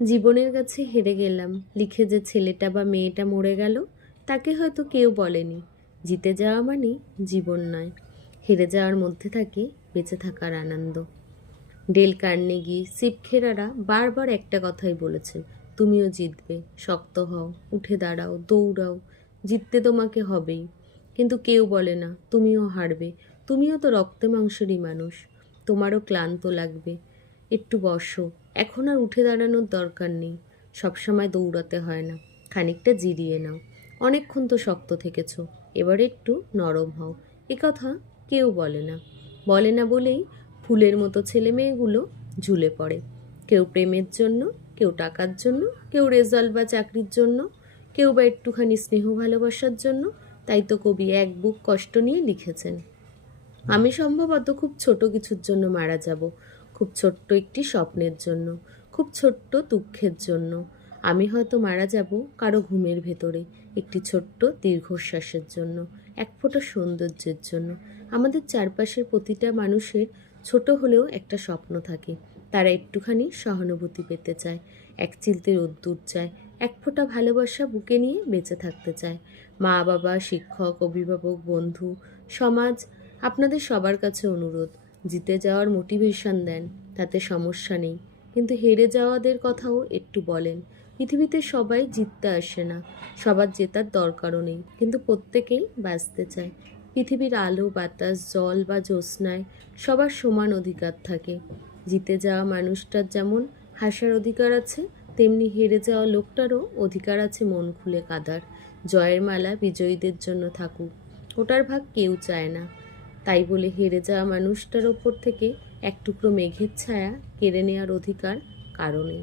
জীবনের কাছে হেরে গেলাম লিখে যে ছেলেটা বা মেয়েটা মরে গেল, তাকে হয়তো কেউ বলেনি জিতে যাওয়া মানে জীবন নয়, হেরে যাওয়ার মধ্যে থাকে বেঁচে থাকার আনন্দ। ডেল কার্নেগি, শিব খেরারা বারবার একটা কথাই বলেছেন, তুমিও জিতবে, শক্ত হও, উঠে দাঁড়াও, দৌড়াও, জিততে তোমাকে হবেই। কিন্তু কেউ বলে না তুমিও হারবে, তুমিও তো রক্তে মাংসেরই মানুষ, তোমারও ক্লান্ত লাগবে, একটু বসো, এখন আর উঠে দাঁড়ানোর দরকার নেই, সবসময় দৌড়াতে হয় না, খানিকটা জিরিয়ে নাও, অনেকক্ষণ তো শক্ত থেকেছ, এবারে একটু নরম হও। এ কথা কেউ বলে না, বলে না বলেই ফুলের মতো ছেলে মেয়েগুলো ঝুলে পড়ে, কেউ প্রেমের জন্য, কেউ টাকার জন্য, কেউ রেজাল্ট বা চাকরির জন্য, কেউ বা একটুখানি স্নেহ ভালোবাসার জন্য। তাই তো কবি এক বুক কষ্ট নিয়ে লিখেছেন, আমি সম্ভবত খুব ছোট কিছুর জন্য মারা যাব, খুব ছোট্ট একটি স্বপ্নের জন্য, খুব ছোট্ট দুঃখের জন্য। আমি হয়তো মারা যাব কারো ঘুমের ভেতরে, একটি ছোট্ট দীর্ঘশ্বাসের জন্য, এক ফোঁটা সৌন্দর্যের জন্য। আমাদের চারপাশের প্রতিটা মানুষের ছোট হলেও একটা স্বপ্ন থাকে, তারা একটুখানি সহানুভূতি পেতে চায়, এক চিলতে রোদ্দুর চায়, এক ফোঁটা ভালোবাসা বুকে নিয়ে বেঁচে থাকতে চায়। মা বাবা, শিক্ষক, অভিভাবক, বন্ধু, সমাজ, আপনাদের সবার কাছে অনুরোধ, জিতে যাওয়ার মোটিভেশন দেন, তাতে সমস্যা নেই, কিন্তু হেরে যাওয়াদের কথাও একটু বলেন। পৃথিবীতে সবাই জিততে আসে না, সবার জেতার দরকারও নেই, কিন্তু প্রত্যেকেই বাঁচতে চায়। পৃথিবীর আলো, বাতাস, জল বা জ্যোৎস্নায় সবার সমান অধিকার থাকে। জিতে যাওয়া মানুষটার যেমন হাসার অধিকার আছে, তেমনি হেরে যাওয়া লোকটারও অধিকার আছে মন খুলে কাঁদার। জয়ের মালা বিজয়ীদের জন্য থাকুক, ওটার ভাগ কেউ চায় না। তাই বলে হেরে যাওয়া মানুষটার ওপর থেকে এক টুকরো মেঘের ছায়া কেড়ে নেওয়ার অধিকার কারো নেই।